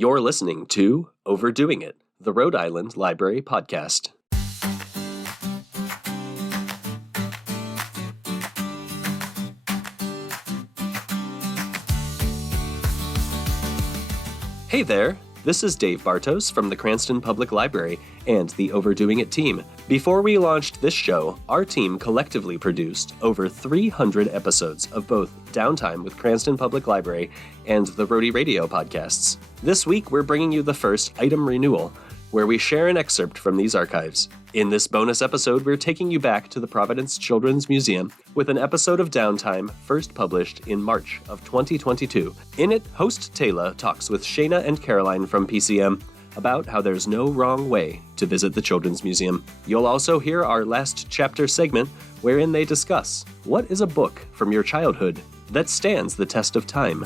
You're listening to Overdueing It, the Rhode Island Library Podcast. Hey there! This is Dave Bartos from the Cranston Public Library and the Overdueing It team. Before we launched this show, our team collectively produced over 300 episodes of both Downtime with Cranston Public Library and the Rhody Radio podcasts. This week, we're bringing you the first ITEM Renewal, where we share an excerpt from these archives. In this bonus episode, we're taking you back to the Providence Children's Museum with an episode of Downtime first published in March of 2022. In it, host Tayla talks with Shayna and Caroline from PCM about how there's no wrong way to visit the Children's Museum. You'll also hear our last chapter segment, wherein they discuss what is a book from your childhood that stands the test of time.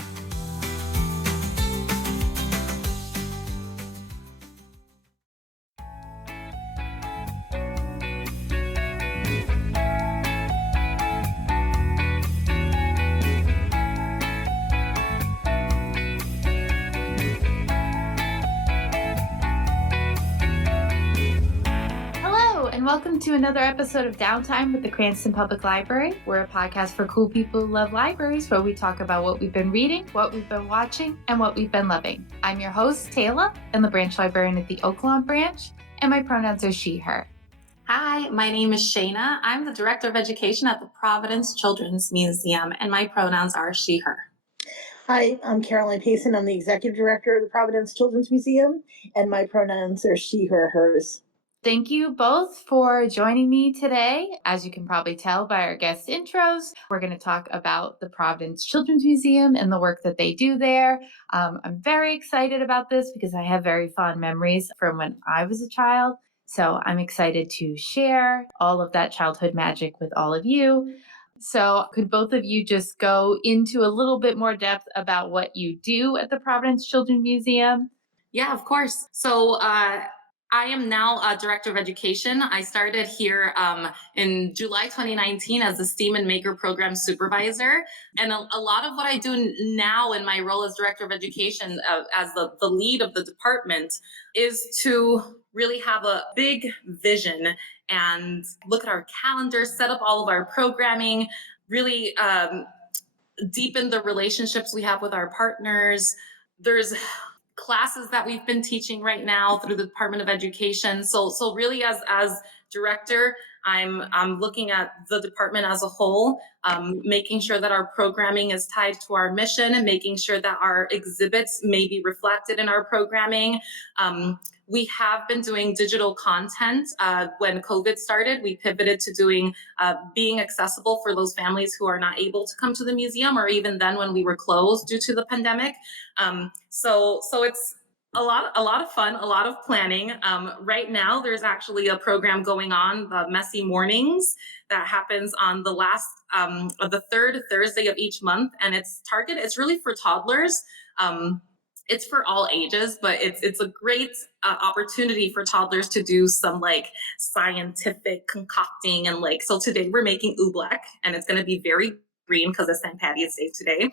Welcome to another episode of Downtime with the Cranston Public Library. We're a podcast for cool people who love libraries, where we talk about what we've been reading, what we've been watching, and what we've been loving. I'm your host, Tayla, and the branch librarian at the Oaklawn branch, and my pronouns are she, her. Hi, my name is Shayna. I'm the Director of Education at the Providence Children's Museum, and my pronouns are she, her. Hi, I'm Caroline Payson. I'm the Executive Director of the Providence Children's Museum, and my pronouns are she, her, hers. Thank you both for joining me today. As you can probably tell by our guest intros, we're going to talk about the Providence Children's Museum and the work that they do there. I'm very excited about this because I have very fond memories from when I was a child. So I'm excited to share all of that childhood magic with all of you. So could both of you just go into a little bit more depth about what you do at the Providence Children's Museum? Yeah, of course. So I am now a Director of Education. I started here in July 2019 as the STEAM and Maker Program Supervisor. And a lot of what I do now in my role as Director of Education, as the lead of the department, is to really have a big vision and look at our calendar, set up all of our programming, really deepen the relationships we have with our partners. There's classes that we've been teaching right now through the Department of Education. So really as director, I'm looking at the department as a whole, making sure that our programming is tied to our mission and making sure that our exhibits may be reflected in our programming. We have been doing digital content. When COVID started, we pivoted to doing being accessible for those families who are not able to come to the museum, or even then when we were closed due to the pandemic. So it's a lot of fun, a lot of planning. Right now, there's actually a program going on, the Messy Mornings, that happens on the last of the third Thursday of each month, and it's really for toddlers. It's for all ages, but it's a great opportunity for toddlers to do some like scientific concocting and so today we're making oobleck, and it's going to be very green because it's St. Patty's Day today,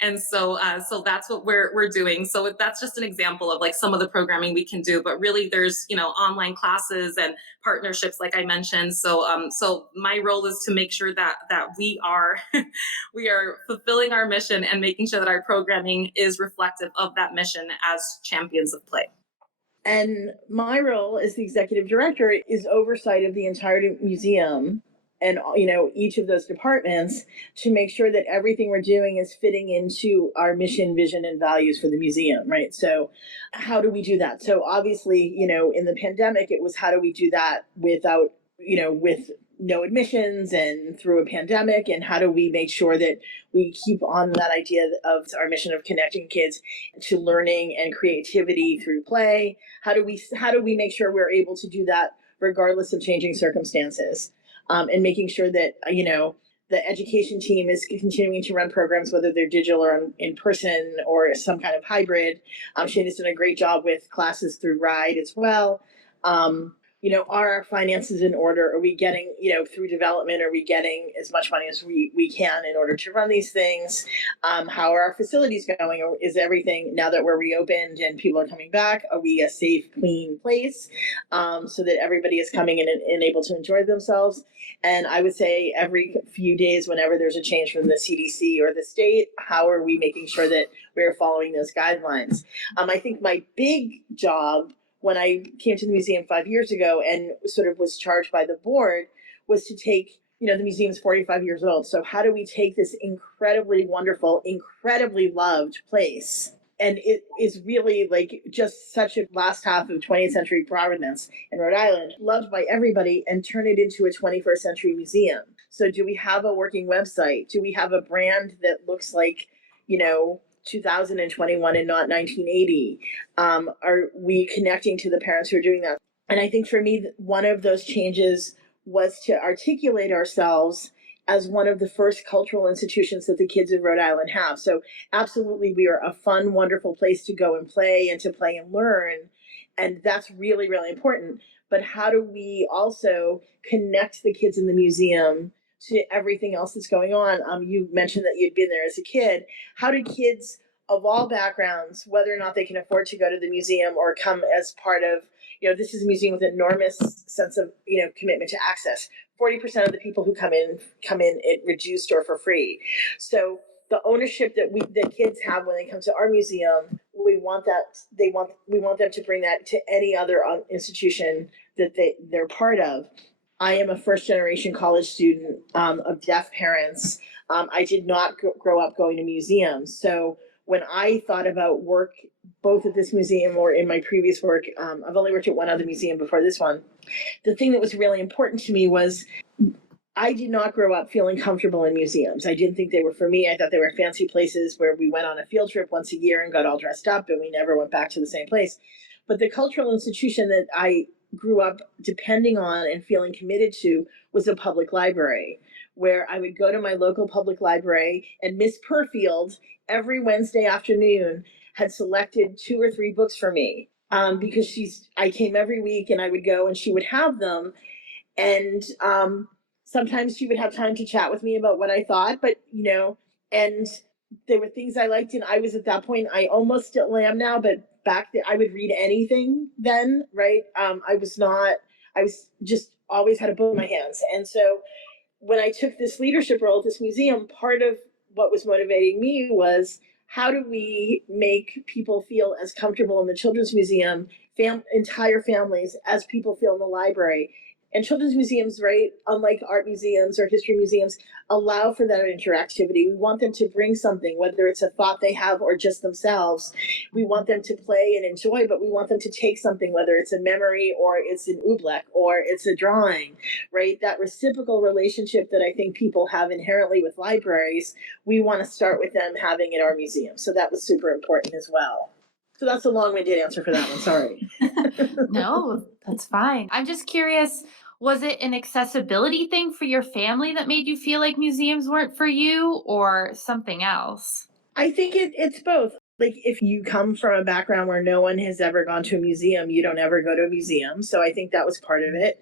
and so that's what we're doing. So that's just an example of some of the programming we can do. But really, there's online classes and partnerships, like I mentioned. So my role is to make sure that we are we are fulfilling our mission and making sure that our programming is reflective of that mission as champions of play. And my role as the Executive Director is oversight of the entire museum and each of those departments to make sure that everything we're doing is fitting into our mission, vision, and values for the museum, right? So how do we do that? So obviously, in the pandemic, it was how do we do that without, with no admissions and through a pandemic, and how do we make sure that we keep on that idea of our mission of connecting kids to learning and creativity through play? How do we make sure we're able to do that regardless of changing circumstances? And making sure that, the education team is continuing to run programs, whether they're digital or in person or some kind of hybrid. Shayna's done a great job with classes through Rhody as well. are our finances in order? Are we getting, through development, are we getting as much money as we can in order to run these things? How are our facilities going? Is everything, now that we're reopened and people are coming back, are we a safe, clean place so that everybody is coming in and able to enjoy themselves? And I would say every few days, whenever there's a change from the CDC or the state, how are we making sure that we're following those guidelines? I think my big job when I came to the museum 5 years ago and sort of was charged by the board was to take, the museum's 45 years old. So how do we take this incredibly wonderful, incredibly loved place? And it is really like just such a last half of 20th century Providence in Rhode Island, loved by everybody, and turn it into a 21st century museum. So do we have a working website? Do we have a brand that looks like, 2021 and not 1980? Are we connecting to the parents who are doing that? And I think for me, one of those changes was to articulate ourselves as one of the first cultural institutions that the kids of Rhode Island have. So absolutely, we are a fun, wonderful place to go and play and learn. And that's really, really important. But how do we also connect the kids in the museum to everything else that's going on? You mentioned that you'd been there as a kid. How do kids of all backgrounds, whether or not they can afford to go to the museum or come as part of, this is a museum with an enormous sense of, commitment to access. 40% of the people who come in it reduced or for free. So the ownership that kids have when they come to our museum, we want them to bring that to any other institution that they're part of. I am a first generation college student of deaf parents. I did not grow up going to museums. So when I thought about work, both at this museum or in my previous work, I've only worked at one other museum before this one. The thing that was really important to me was I did not grow up feeling comfortable in museums. I didn't think they were for me. I thought they were fancy places where we went on a field trip once a year and got all dressed up and we never went back to the same place. But the cultural institution that I grew up depending on and feeling committed to was a public library, where I would go to my local public library, and Miss Perfield every Wednesday afternoon had selected 2 or 3 books for me because I came every week and I would go and she would have them. And sometimes she would have time to chat with me about what I thought, but and there were things I liked, and I was at that point, I almost still am now, but back then I would read anything then, right? I was just always had a book in my hands. And so when I took this leadership role at this museum, part of what was motivating me was, how do we make people feel as comfortable in the Children's Museum, entire families, as people feel in the library? And children's museums, right, unlike art museums or history museums, allow for that interactivity. We want them to bring something, whether it's a thought they have or just themselves. We want them to play and enjoy, but we want them to take something, whether it's a memory or it's an oobleck or it's a drawing, right? That reciprocal relationship that I think people have inherently with libraries, we want to start with them having at our museum. So that was super important as well. So that's a long-winded answer for that one, sorry. No, that's fine. I'm just curious, was it an accessibility thing for your family that made you feel like museums weren't for you, or something else? I think it's both. Like, if you come from a background where no one has ever gone to a museum, you don't ever go to a museum. So I think that was part of it.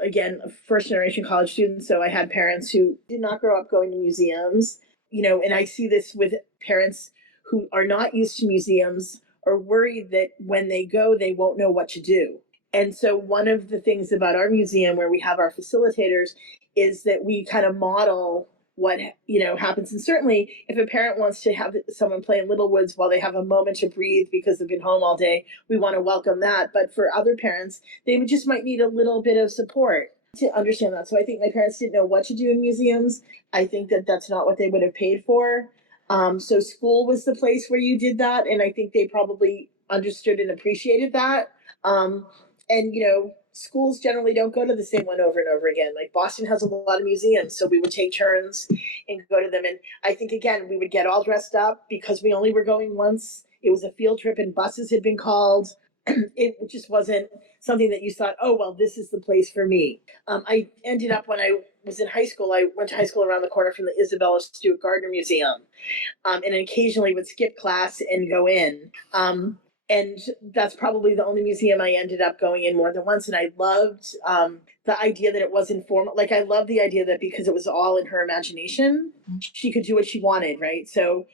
Again, a first generation college student, so I had parents who did not grow up going to museums, and I see this with parents who are not used to museums or worried that when they go, they won't know what to do. And so one of the things about our museum, where we have our facilitators, is that we kind of model what happens. And certainly if a parent wants to have someone play in Littlewoods while they have a moment to breathe because they've been home all day, we want to welcome that. But for other parents, they just might need a little bit of support to understand that. So I think my parents didn't know what to do in museums. I think that that's not what they would have paid for. So school was the place where you did that, and I think they probably understood and appreciated that. And schools generally don't go to the same one over and over again. Like Boston has a lot of museums, so we would take turns and go to them. And I think, again, we would get all dressed up because we only were going once. It was a field trip and buses had been called. It just wasn't something that you thought, oh, well, this is the place for me. I ended up, when I was in high school, I went to high school around the corner from the Isabella Stewart Gardner Museum, and occasionally would skip class and go in. And that's probably the only museum I ended up going in more than once. And I loved the idea that it wasn't formal. Like, I love the idea that because it was all in her imagination, she could do what she wanted, right? So,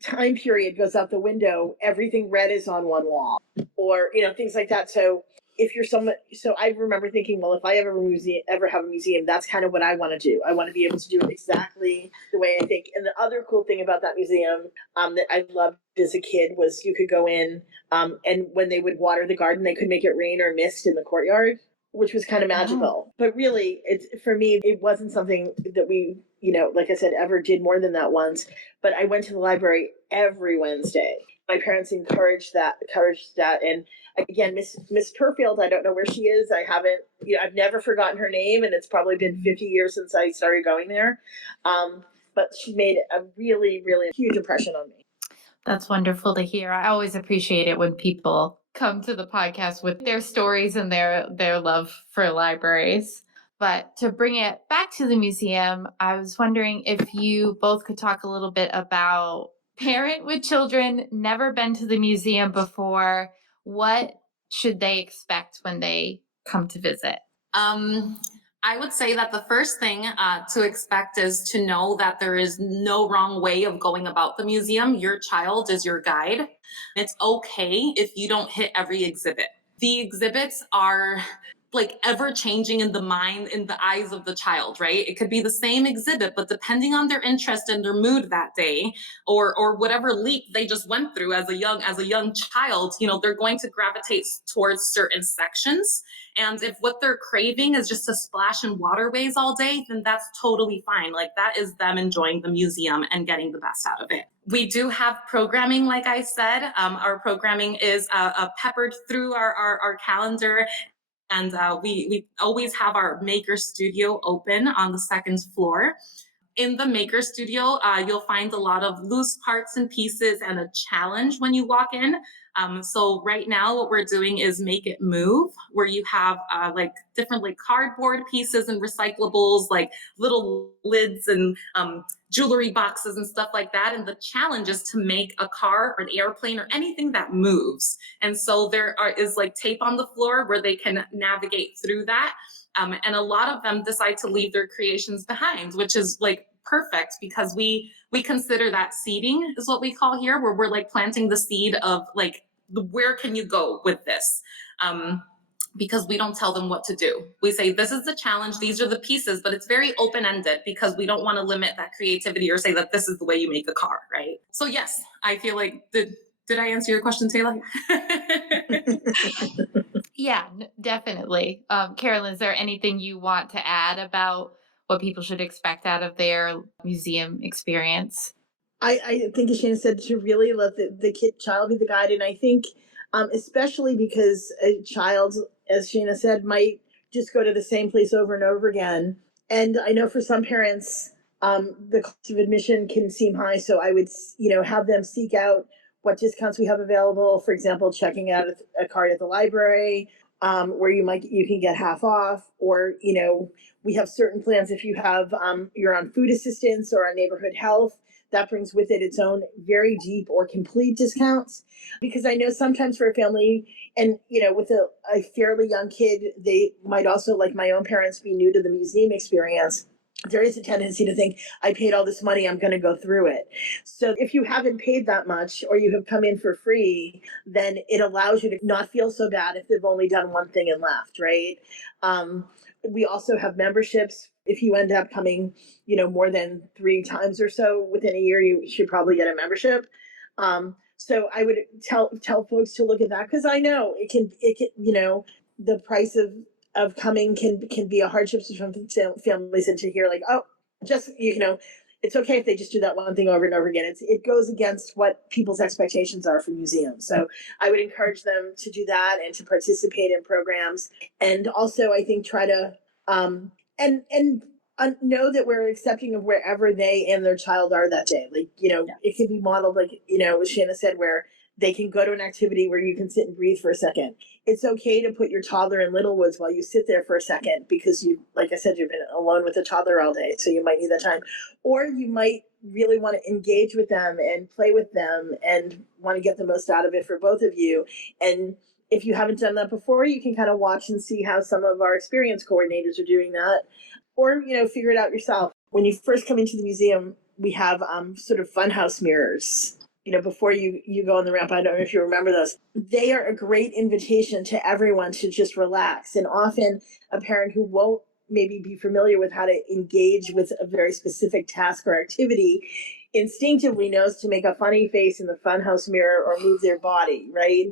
time period goes out the window. Everything red is on one wall, or, things like that. So if you're someone, so I remember thinking, well, if I ever have a museum, that's kind of what I want to do. I want to be able to do it exactly the way I think. And the other cool thing about that museum that I loved as a kid was you could go in and when they would water the garden, they could make it rain or mist in the courtyard, which was kind of magical. But really, for me, it wasn't something that we, like I said, ever did more than that once. But I went to the library every Wednesday. My parents encouraged that. And again, Miss Turfield, I don't know where she is. I've never forgotten her name, and it's probably been 50 years since I started going there. But she made a really, really huge impression on me. That's wonderful to hear. I always appreciate it when people come to the podcast with their stories and their love for libraries. But to bring it back to the museum, I was wondering if you both could talk a little bit about parent with children, never been to the museum before. What should they expect when they come to visit? I would say that the first thing to expect is to know that there is no wrong way of going about the museum. Your child is your guide. It's okay if you don't hit every exhibit. The exhibits are like ever changing in the eyes of the child, right? It could be the same exhibit, but depending on their interest and their mood that day, or whatever leap they just went through as a young child, they're going to gravitate towards certain sections. And if what they're craving is just to splash in waterways all day, then that's totally fine. Like, that is them enjoying the museum and getting the best out of it. We do have programming, like I said. Our programming is peppered through our calendar. And we always have our maker studio open on the second floor. In the maker studio, you'll find a lot of loose parts and pieces and a challenge when you walk in. So right now what we're doing is Make It Move, where you have like different like cardboard pieces and recyclables, like little lids and jewelry boxes and stuff like that. And the challenge is to make a car or an airplane or anything that moves. And so is like tape on the floor where they can navigate through that. And a lot of them decide to leave their creations behind, which is like perfect, because we consider that seeding is what we call here, where we're like planting the seed of like, where can you go with this? Because we don't tell them what to do. We say, this is the challenge, these are the pieces, but it's very open-ended because we don't want to limit that creativity or say that this is the way you make a car, right? So yes, I feel like, did I answer your question, Tayla? Yeah, definitely. Carolyn, is there anything you want to add about what people should expect out of their museum experience? I think, as Shayna said, to really let the child be the guide. And I think, especially because a child, as Shayna said, might just go to the same place over and over again. And I know for some parents, the cost of admission can seem high. So I would, have them seek out what discounts we have available. For example, checking out a card at the library, where you can get half off, or, we have certain plans if you're on food assistance or on neighborhood health. That brings with it its own very deep or complete discounts. Because I know sometimes for a family, and with a fairly young kid, they might also, like my own parents, be new to the museum experience. There is a tendency to think, I paid all this money, I'm going to go through it. So if you haven't paid that much, or you have come in for free, then it allows you to not feel so bad if they've only done one thing and left, right? We also have memberships. If you end up coming, more than 3 times or so within a year, you should probably get a membership. So I would tell folks to look at that, because I know it can, the price of coming can be a hardship to some families, and to hear like, oh, just, it's okay if they just do that one thing over and over again. It goes against what people's expectations are for museums. So I would encourage them to do that and to participate in programs. And also, I think, try to know that we're accepting of wherever they and their child are that day. Like, It can be modeled like, as Shayna said, where they can go to an activity where you can sit and breathe for a second. It's okay to put your toddler in Littlewoods while you sit there for a second, because like I said, you've been alone with a toddler all day, so you might need that time. Or you might really want to engage with them and play with them and want to get the most out of it for both of you. And if you haven't done that before, you can kind of watch and see how some of our experience coordinators are doing that, or, figure it out yourself. When you first come into the museum, we have sort of funhouse mirrors. Before you go on the ramp, I don't know if you remember those. They are a great invitation to everyone to just relax. And often a parent who won't maybe be familiar with how to engage with a very specific task or activity instinctively knows to make a funny face in the funhouse mirror or move their body, right?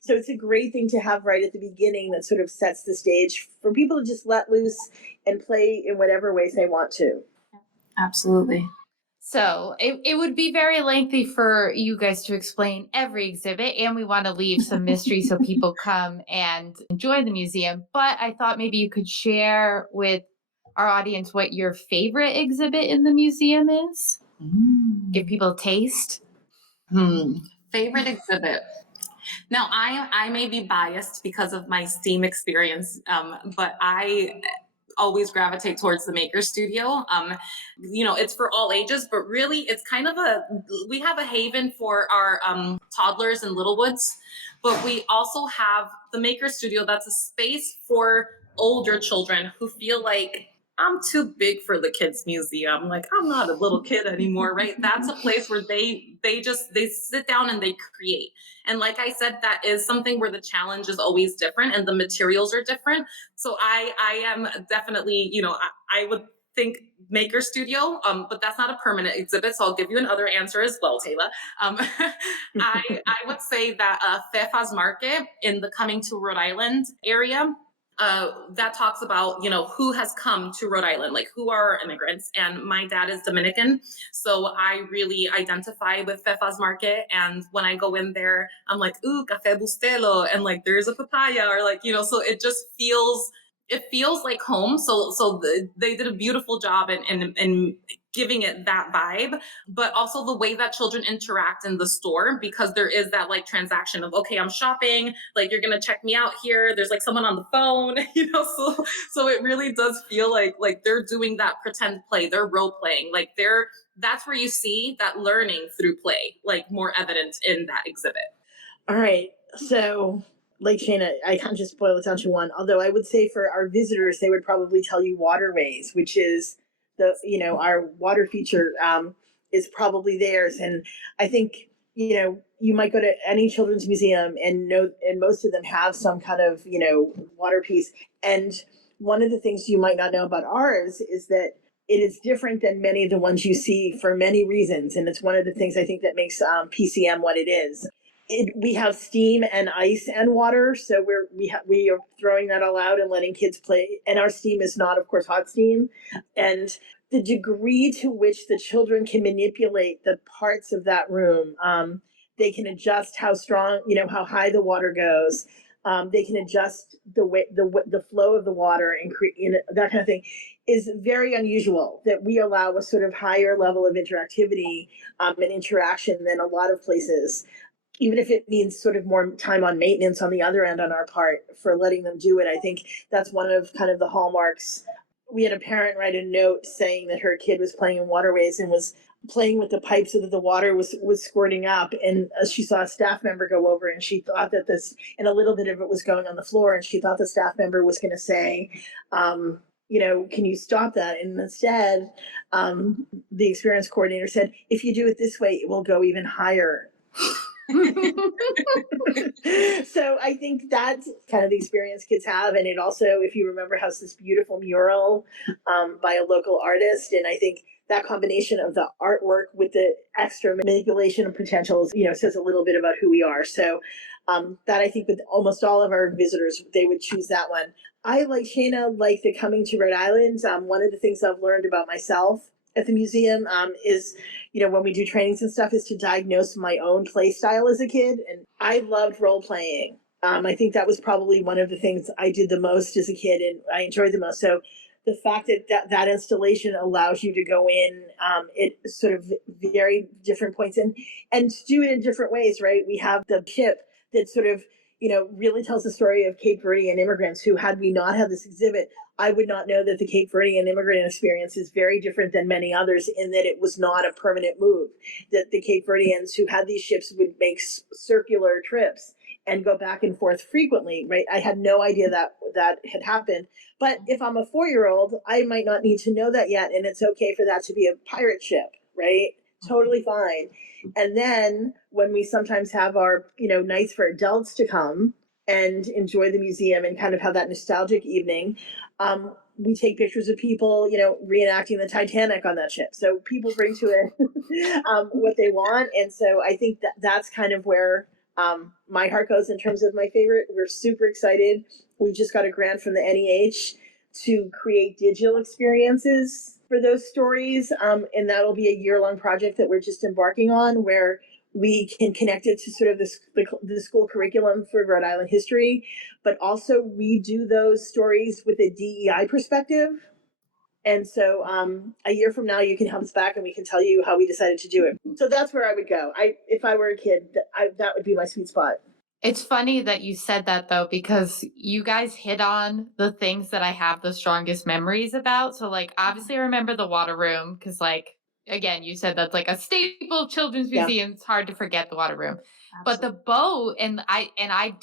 So it's a great thing to have right at the beginning that sort of sets the stage for people to just let loose and play in whatever ways they want to. Absolutely. So it would be very lengthy for you guys to explain every exhibit, and we want to leave some mystery so people come and enjoy the museum. But I thought maybe you could share with our audience what your favorite exhibit in the museum is. Give people a taste. Favorite exhibit. Now, I may be biased because of my STEAM experience, but I always gravitate towards the Maker Studio. It's for all ages, but really it's kind of we have a haven for our toddlers and Littlewoods, but we also have the Maker Studio. That's a space for older children who feel like, I'm too big for the kids museum. Like, I'm not a little kid anymore, right? That's a place where they sit down and they create. And like I said, that is something where the challenge is always different and the materials are different. So I am definitely, I would think Maker Studio, but that's not a permanent exhibit. So I'll give you another answer as well, Tayla. I would say that Fefa's Market in the Coming to Rhode Island area, that talks about, who has come to Rhode Island, like who are immigrants. And my dad is Dominican. So I really identify with Fefa's Market. And when I go in there, I'm like, ooh, Café Bustelo. And like, there's a papaya or like, so it just feels like home. So they did a beautiful job in giving it that vibe, but also the way that children interact in the store, because there is that like transaction of, okay, I'm shopping, like you're going to check me out here. There's like someone on the phone, so it really does feel like they're doing that pretend play, they're role playing, like that's where you see that learning through play, like more evident in that exhibit. All right. So like Shayna, I can't just boil it down to one, although I would say for our visitors, they would probably tell you waterways, which is our water feature is probably theirs. And I think, you might go to any children's museum and most of them have some kind of, water piece. And one of the things you might not know about ours is that it is different than many of the ones you see for many reasons. And it's one of the things I think that makes PCM what it is. We have steam and ice and water, so we are throwing that all out and letting kids play. And our steam is not, of course, hot steam. And the degree to which the children can manipulate the parts of that room, they can adjust how strong, how high the water goes. They can adjust the way the flow of the water and create that kind of thing. Is very unusual that we allow a sort of higher level of interactivity and interaction than a lot of places. Even if it means sort of more time on maintenance on the other end on our part for letting them do it. I think that's one of kind of the hallmarks. We had a parent write a note saying that her kid was playing in waterways and was playing with the pipe so that the water was squirting up. And she saw a staff member go over and she thought that and a little bit of it was going on the floor. And she thought the staff member was going to say, can you stop that? And instead, the experience coordinator said, if you do it this way, it will go even higher. So I think that's kind of the experience kids have. And it also, if you remember, has this beautiful mural by a local artist. And I think that combination of the artwork with the extra manipulation and potentials, says a little bit about who we are. So that I think with almost all of our visitors, they would choose that one. I, like Shayna, like the Coming to Rhode Island. One of the things I've learned about myself at the museum is, when we do trainings and stuff, is to diagnose my own play style as a kid. And I loved role playing. I think that was probably one of the things I did the most as a kid and I enjoyed the most. So the fact that installation allows you to go in at sort of very different points and to do it in different ways, right? We have the ship that sort of, really tells the story of Cape Verdean immigrants who, had we not had this exhibit, I would not know that the Cape Verdean immigrant experience is very different than many others in that it was not a permanent move, that the Cape Verdeans who had these ships would make circular trips and go back and forth frequently, right? I had no idea that had happened. But if I'm a 4-year-old, I might not need to know that yet, and it's okay for that to be a pirate ship, right? Totally fine. And then when we sometimes have our, nights for adults to come and enjoy the museum and kind of have that nostalgic evening, we take pictures of people, reenacting the Titanic on that ship. So people bring to it what they want. And so I think that's kind of where my heart goes in terms of my favorite. We're super excited. We just got a grant from the NEH to create digital experiences for those stories. And that'll be a year-long project that we're just embarking on, where we can connect it to sort of the school curriculum for Rhode Island history, but also redo those stories with a DEI perspective. And so a year from now, you can have us back and we can tell you how we decided to do it. So that's where I would go. If I were a kid, that would be my sweet spot. It's funny that you said that, though, because you guys hit on the things that I have the strongest memories about. So, like, obviously I remember the water room because, like, again, you said that's like a staple of children's museum. It's hard to forget the water room. Absolutely. But the boat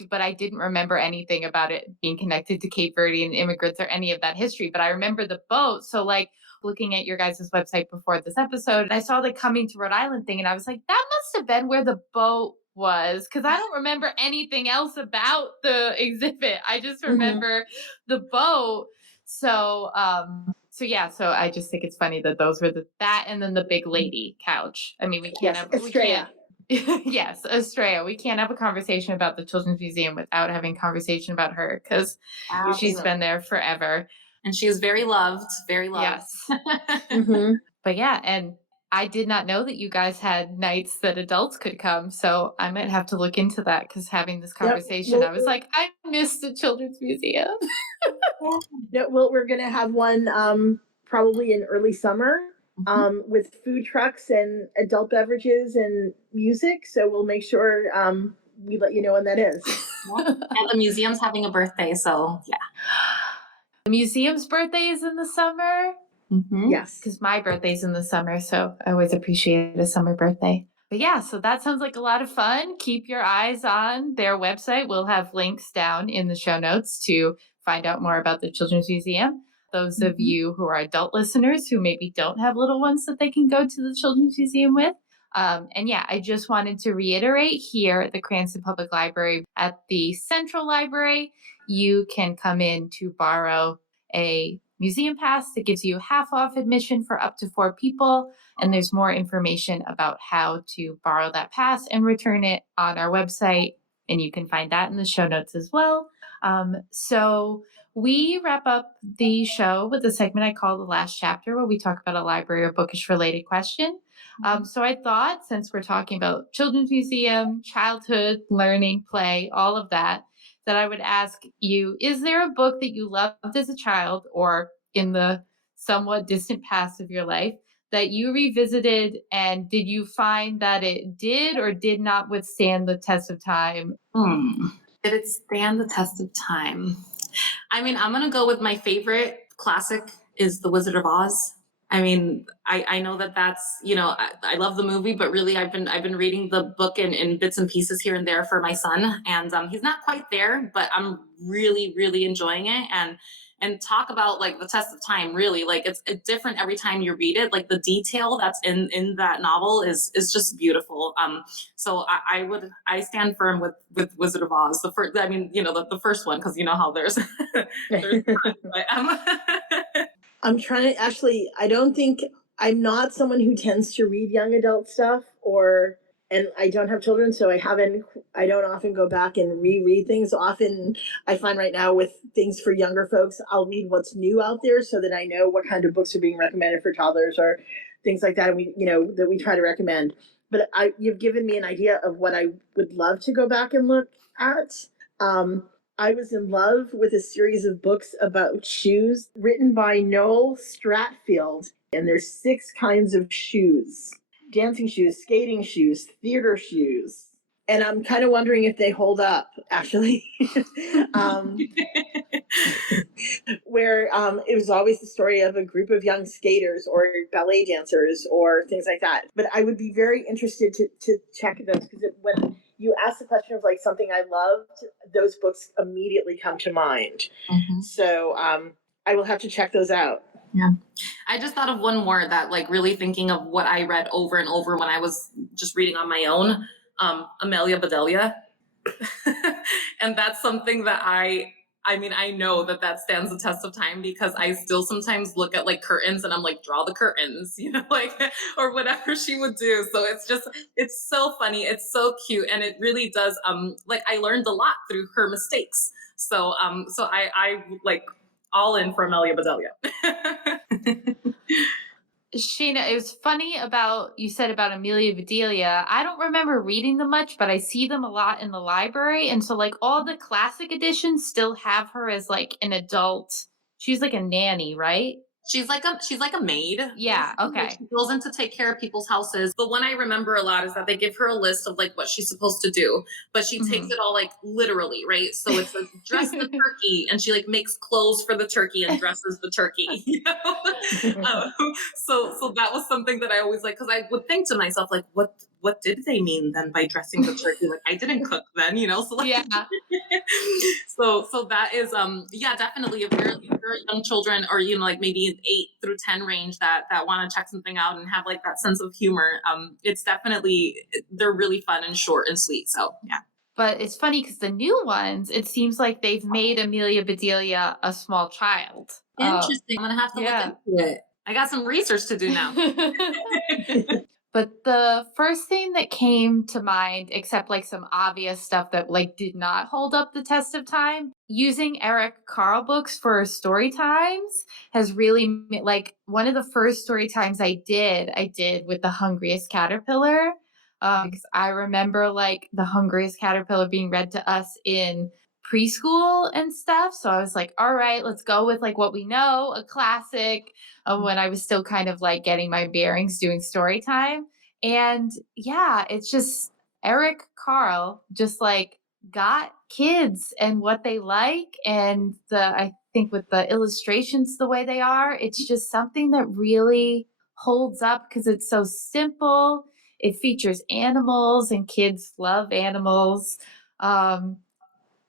but I didn't remember anything about it being connected to Cape Verdean immigrants or any of that history. But I remember the boat. So, like, looking at your guys' website before this episode, and I saw the Coming to Rhode Island thing, and I was like, that must have been where the boat was, because I don't remember anything else about the exhibit. I just remember the boat. So I just think it's funny that those were that and then the big lady couch. I mean, we can't yes, Estrella. We can't have a conversation about the Children's Museum without having conversation about her, because she's been there forever. And she is very loved, very loved. Yes. But yeah, and I did not know that you guys had nights that adults could come. So I might have to look into that, because having this conversation, I was like, I missed the Children's Museum. We're going to have one probably in early summer with food trucks and adult beverages and music. So we'll make sure we let you know when that is. And the museum's having a birthday. So yeah. The museum's birthday is in the summer? Yes. Because my birthday's in the summer, so I always appreciate a summer birthday. But yeah, so that sounds like a lot of fun. Keep your eyes on their website. We'll have links down in the show notes to find out more about the Children's Museum. Those of you who are adult listeners who maybe don't have little ones that they can go to the Children's Museum with. And yeah, I just wanted to reiterate here at the Cranston Public Library, at the Central Library, you can come in to borrow a museum pass that gives you half off admission for up to 4 people. And there's more information about how to borrow that pass and return it on our website. And you can find that in the show notes as well. So we wrap up the show with a segment I call The Last Chapter, where we talk about a library or bookish related question. So I thought, since we're talking about Children's Museum, childhood, learning, play, all of that, that I would ask you, is there a book that you loved as a child or in the somewhat distant past of your life that you revisited, and did you find that it did or did not withstand the test of time? Did it stand the test of time? I mean, I'm going to go with my favorite classic is The Wizard of Oz. I mean, I know that's, I love the movie, but really I've been reading the book in bits and pieces here and there for my son. And he's not quite there, but I'm really, really enjoying it. And talk about like the test of time, really, like it's different every time you read it. Like the detail that's in that novel is just beautiful. So I stand firm with Wizard of Oz. The first, the first one, because you know how there's, I'm trying to actually, I'm not someone who tends to read young adult stuff, and I don't have children, so I don't often go back and reread things. Often I find right now with things for younger folks, I'll read what's new out there so that I know what kind of books are being recommended for toddlers or things like that. And that we try to recommend. But you've given me an idea of what I would love to go back and look at. I was in love with a series of books about shoes written by Noel Stratfield, and there's 6 kinds of shoes: dancing shoes, skating shoes, theater shoes. And I'm kind of wondering if they hold up, actually. Where it was always the story of a group of young skaters or ballet dancers or things like that. But I would be very interested to check those, because when you ask the question of like something I loved, those books immediately come to mind. Mm-hmm. So I will have to check those out. Yeah. I just thought of one more that, like, really thinking of what I read over and over when I was just reading on my own, Amelia Bedelia. And that's something that I know that stands the test of time, because I still sometimes look at like curtains and I'm like, draw the curtains, like, or whatever she would do. So it's so funny. It's so cute. And it really does, like, I learned a lot through her mistakes. So I like all in for Amelia Bedelia. Shayna, it was funny you said about Amelia Bedelia. I don't remember reading them much, but I see them a lot in the library. And so like all the classic editions still have her as like an adult. She's like a nanny, right? She's like a maid. Yeah, okay. She goes in to take care of people's houses. But one I remember a lot is that they give her a list of like what she's supposed to do, but she takes it all like literally, right? So it's like dress the turkey, and she like makes clothes for the turkey and dresses the turkey. So that was something that I always like, because I would think to myself like, what did they mean then by dressing the turkey? Like, I didn't cook then, so like, yeah. so that is definitely, if you're young children, or like maybe 8 through 10 range that want to check something out and have like that sense of humor, it's definitely, they're really fun and short and sweet. So yeah. But it's funny because the new ones, it seems like they've made Amelia Bedelia a small child. Interesting. I'm gonna have to look into it. I got some research to do now. But the first thing that came to mind, except like some obvious stuff that like did not hold up the test of time, using Eric Carle books for story times has really, like, one of the first story times I did with The Hungriest Caterpillar. Because I remember like The Hungriest Caterpillar being read to us in preschool and stuff. So I was like, all right, let's go with like what we know, a classic, when I was still kind of like getting my bearings doing story time. And yeah, it's just Eric Carle just like got kids and what they like. And I think with the illustrations the way they are, it's just something that really holds up because it's so simple. It features animals and kids love animals.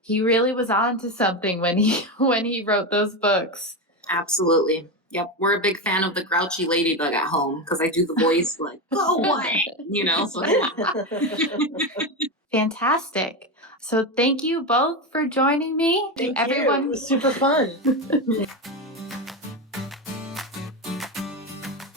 He really was on to something when he wrote those books. Absolutely. Yep. We're a big fan of the grouchy ladybug at home because I do the voice like, go away, so. Fantastic. So thank you both for joining me. Thank you, everyone. It was super fun.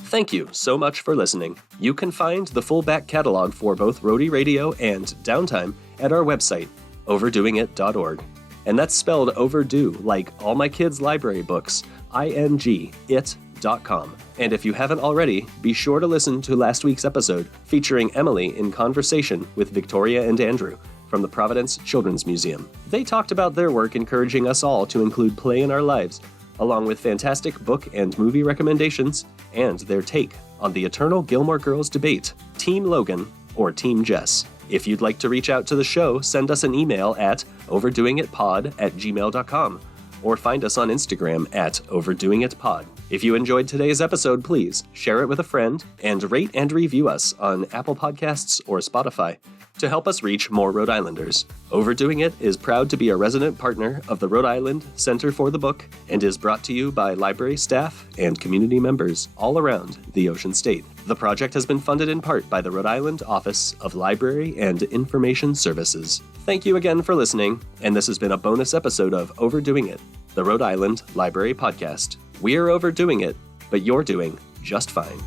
Thank you so much for listening. You can find the full back catalog for both Rhody Radio and Downtime at our website, overdoingit.org. And that's spelled overdue, like all my kids' library books, it.com. And if you haven't already, be sure to listen to last week's episode featuring Emily in conversation with Victoria and Andrew from the Providence Children's Museum. They talked about their work encouraging us all to include play in our lives, along with fantastic book and movie recommendations, and their take on the eternal Gilmore Girls debate, Team Logan or Team Jess. If you'd like to reach out to the show, send us an email at overdoingitpod@gmail.com or find us on Instagram at overdoingitpod. If you enjoyed today's episode, please share it with a friend and rate and review us on Apple Podcasts or Spotify to help us reach more Rhode Islanders. Overdoing It is proud to be a resident partner of the Rhode Island Center for the Book and is brought to you by library staff and community members all around the Ocean State. The project has been funded in part by the Rhode Island Office of Library and Information Services. Thank you again for listening, and this has been a bonus episode of Overdoing It, the Rhode Island Library Podcast. We're overdoing it, but you're doing just fine.